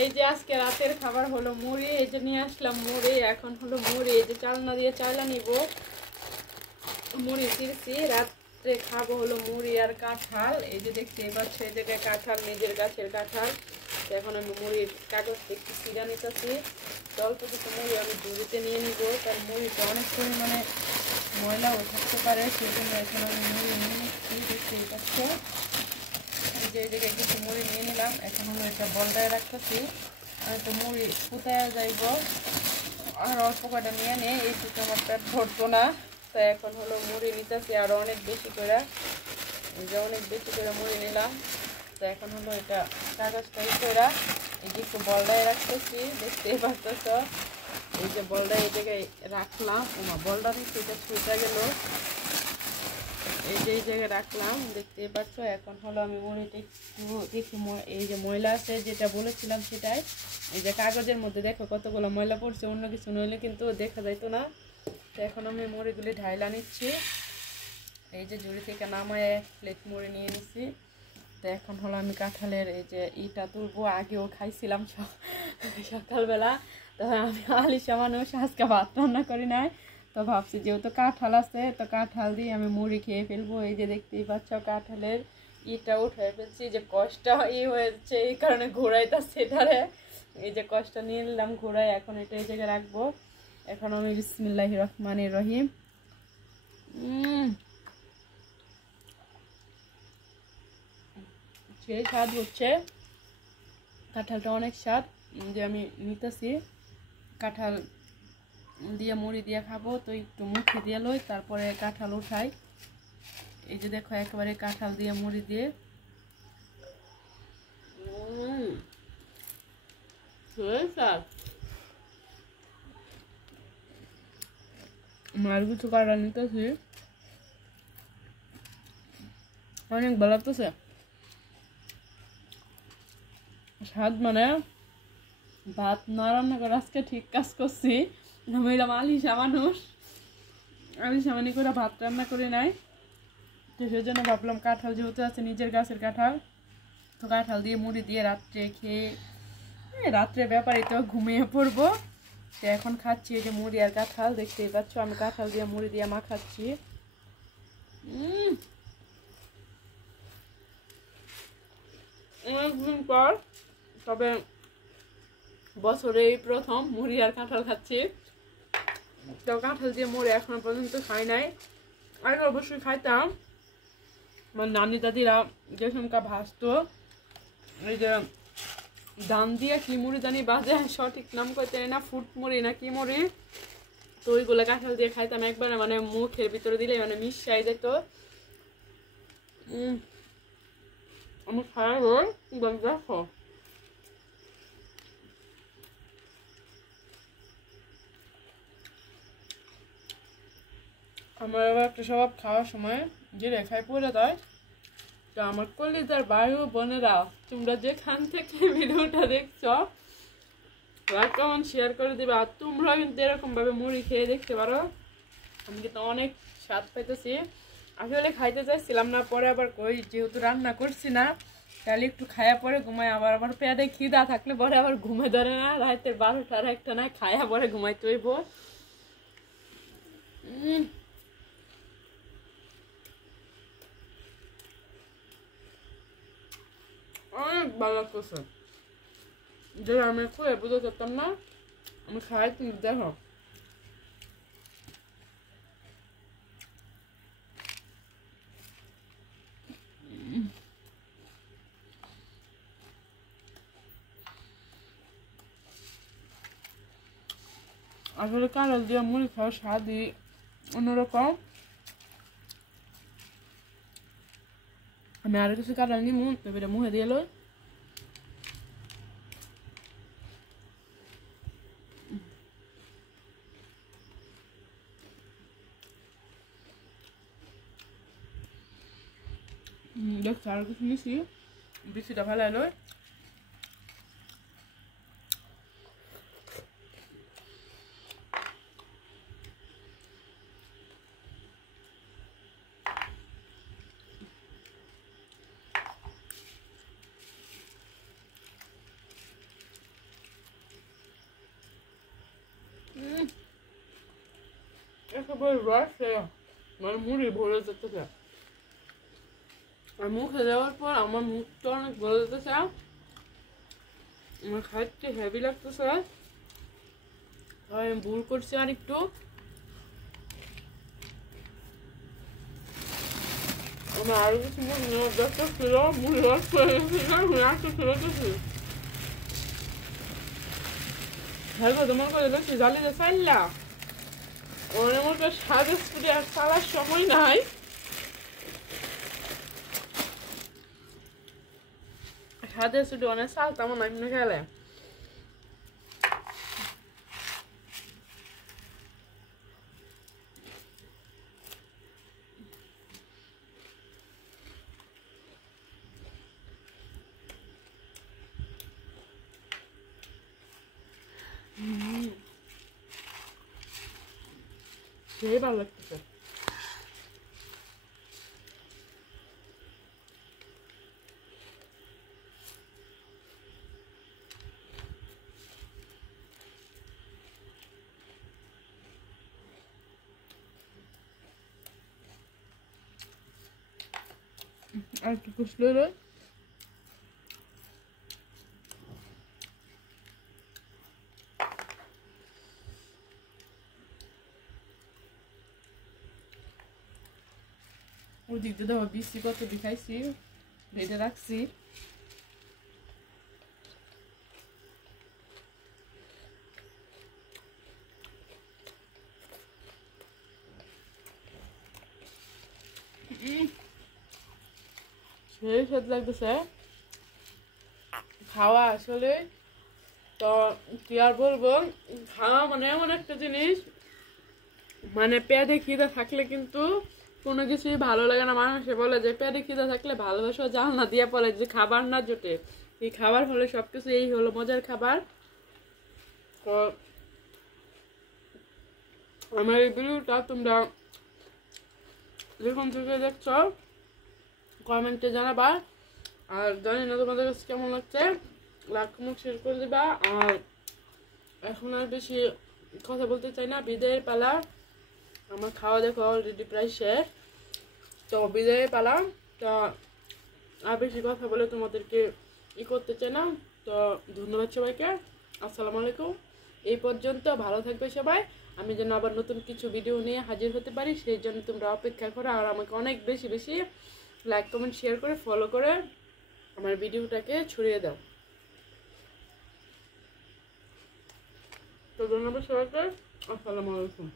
এই যে আজকে রাতের খাবার হলো মুড়ি, এই যে নিয়ে আসলাম মুড়ি। এখন হলো মুড়ি, এই যে চালনা দিয়ে চাইলা নিব, মুড়ি চিরছি। রাত্রে খাবো হলো মুড়ি আর কাঁঠাল। এই যে দেখতেই পাচ্ছ এই জায়গায় কাঁঠাল, নিজের গাছের কাঁঠাল। এখন আমি মুড়ির কাগজটা একটু চিরা নিতেছি। অল্প কিছু মুড়ি আমি ঝুড়িতে নিয়ে নিব, কারণ মুড়িটা অনেক পরিমাণে ময়লাও থাকতে পারে, সেই জন্য এখন আমি মুড়ি নিয়ে নিচ্ছি। দেখতেই পাচ্ছ এই যে এই জায়গায় কিছু মুড়ি নিয়ে নিলাম। এখন হলো এটা বলদায় রাখতেছি, আমি তো মুড়ি ফুটায় যাইব। আর অল্প কটা নিয়ে নিয়ে এইটুকু আমার পেট ভরতো না, তো এখন হলো মুড়ি নিতেছি আরও অনেক বেশি করে। এই যে অনেক বেশি করে মুড়ি নিলাম। তো এখন হলো এটা কাগজটা করে এই যে একটু বলদায় রাখতেছি, দেখতেই পারতেছ। এই যে বলটা এই জায়গায় রাখলাম, ওমা বলটা দিচ্ছি, এটা ছুটে গেল। এই যে এই জায়গায় রাখলাম, দেখতেই পাচ্ছ। এখন হলো আমি মুড়িটা একটু দেখি, এই যে ময়লা আছে যেটা বলেছিলাম সেটাই। এই যে কাগজের মধ্যে দেখো কতগুলো ময়লা পড়ছে, অন্য কিছু নইলে কিন্তু দেখা যাইতো না। তো এখন আমি মুড়িগুলি ঢাইলা নিচ্ছি। এই যে ঝুড়ি থেকে নামায় প্লেট মুড়ি নিয়ে নিচ্ছি। তো এখন হলো আমি কাঁঠালের এই যে ইটা তুলবো। আগেও খাইছিলাম সকালবেলা, তো আমি আলিশা মানুষ, আজকে ভাত রান্না করি নাই। তো ভাবছি যেহেতু কাঁঠাল আছে, তো কাঁঠাল দিয়ে আমি মুড়ি খেয়ে ফেলবো। এই যে দেখতেই পাচ্ছ কাঁঠালের ইটা উঠে ফেলছি, যে কষ্ট হয়েছে এই কারণে ঘোরাইতেছে এটারে। এই যে কষ্ট নিয়ে নিলাম ঘোরাই। এখন এটা এই জায়গায় রাখবো। এখন আমি বিসমিল্লাহির রহমানির রহিম। সেই স্বাদ হচ্ছে, কাঁঠালটা অনেক স্বাদ। যে আমি নিতেছি কাঁঠাল দিয়ে মুড়ি দিয়ে খাবো, তো একটু মুখে দিয়ে লই, তারপরে কাঁঠাল উঠাই। এই যে দেখো একেবারে কাঁঠাল দিয়ে মুড়ি দিয়ে আর কিছু কাটা নিতেছি, অনেক ভালো লাগতেছে স্বাদ। মানে ভাত না রান্না করে আজকে ঠিক কাজ করছি। আমি এলাম আলিশা মানুষ, আলিশা মানে করে ভাত রান্না করে নাই, তো সেই জন্য ভাবলাম কাঁঠাল যেহেতু আছে নিজের গাছের কাঁঠাল, তো কাঁঠাল দিয়ে মুড়ি দিয়ে রাত্রে খেয়ে রাত্রে ব্যাপারে তো ঘুমিয়ে পড়বো। তো এখন খাচ্ছি এই যে মুড়ি আর কাঁঠাল, দেখতেই পাচ্ছ আমি কাঁঠাল দিয়ে মুড়ি দিয়ে মাখাচ্ছি। অনেকদিন পর, তবে বছরে এই প্রথম মুড়ি আর কাঁঠাল খাচ্ছি। তো কাঁঠাল দিয়ে মুড়ি এখনো পর্যন্ত খাই নাই, আগে অবশ্যই খাইতাম। আমার নানি দাদিরা যে সমকা ভাজতো, এই যে ধান দিয়ে কি মুড়ি জানি বাজে, সঠিক নাম করতে না, ফুট মুড়ি না কি মুড়ি, তো ওইগুলো কাঁঠাল দিয়ে খাইতাম একবারে, মানে মুখের ভিতরে দিলে মানে মিশাই যেত। আমি খাইবো দেখো। আমার আবার একটা স্বভাব, খাওয়ার সময় যে রেখায় পড়ে দেয়। তো আমার কলিজার বায়ু বোনেরা, তোমরা যেখান থেকে ভিডিওটা দেখছো কেমন শেয়ার করে দিবে, আর তোমরা কিন্তু এরকম ভাবে মুড়ি খেয়ে দেখতে পারো। আমি কিন্তু অনেক স্বাদ পাইতেছি, আসলে খাইতে চাইছিলাম না, পরে আবার কই যেহেতু রান্না করছি না, তাহলে একটু খায়া পরে ঘুমাই। আবার পেটে খিদা থাকলে পরে আবার ঘুমে ধরে না, রাতের 12টার একটা না খায়া পরে ঘুমাইতে হইব। অনেক ভালো লাগতেছে, যে আমি খুঁয়ে বুঝতে চারতাম না, আমি খাই তুমি দেখো। আসলে কাঁঠাল দিয়ে মুড়ি খাওয়ার স্বাদই অন্যরকম। আমি আরো কিছু কাঁঠাল নিই তবে মুখে দিয়ে লই। দেখছো আরো কিছু নিছি, বেশিটা ভালো লই। একেবারে রসে মানে মুড়ি ভরে যেতেছে। আর মুখে দেওয়ার পর আমার মুখটা অনেক ভরে যেতেছে, আমার খাইতে হেভি লাগতেছে। আমি ভুল করছি আর একটু, আমার আরো কিছু মুড়ি নেওয়ার দরকার ছিল, মুড়ি রস করে গেছি। হ্যাঁ গো, তোমার করে দেখছি জালিতে চাইলা ওর মতো সাজে স্কুটি আর চালার সময় নাই। সাজে স্কুটি অনেক চালতাম না এমনি খেলে। সেই ভালো লাগতেছে। আর একটু কুচলে রয়। ওই দিক দিয়ে দেওয়া বিসি কত দেখাইছি, রেডে রাখছি। সেই স্বাদ লাগতেছে খাওয়া আসলে। তো কি আর বলবো, খাওয়া মানে এমন একটা জিনিস, মানে পেটে খিদে থাকলে কিন্তু কোনো কিছুই ভালো লাগে না। মানুষে বলে যে পেটে খিদে থাকলে ভালোবাসা জানলা দিয়ে পড়ে, যে খাবার না জোটে। এই খাবার হলে সবকিছু, এই হলো মজার খাবার। তো আমার এই ভিডিওটা তোমরা যেখান থেকে দেখছো কমেন্টে জানাবা, আর জানি না তোমাদের কাছে কেমন লাগছে, লাইক কমেন্ট শেয়ার করে দিবা। আর এখন আর বেশি কথা বলতে চাই না, বিদায়ের পালা। আমার খাওয়া দেখো অলরেডি প্রায় শেষ, তো বিদায়ের পালা। তো আর বেশি কথা বলে তোমাদেরকে করতে চাই না। তো ধন্যবাদ সবাইকে, আসসালামু আলাইকুম। এই পর্যন্ত, ভালো থাকবে সবাই। আমি যেন আবার নতুন কিছু ভিডিও নিয়ে হাজির হতে পারি, সেই জন্য তোমরা অপেক্ষা করো। আর আমাকে অনেক বেশি বেশি লাইক কমেন্ট শেয়ার করে ফলো করে আমার ভিডিওটাকে ছড়িয়ে দাও। তো ধন্যবাদ সবাইকে, আসসালামু আলাইকুম।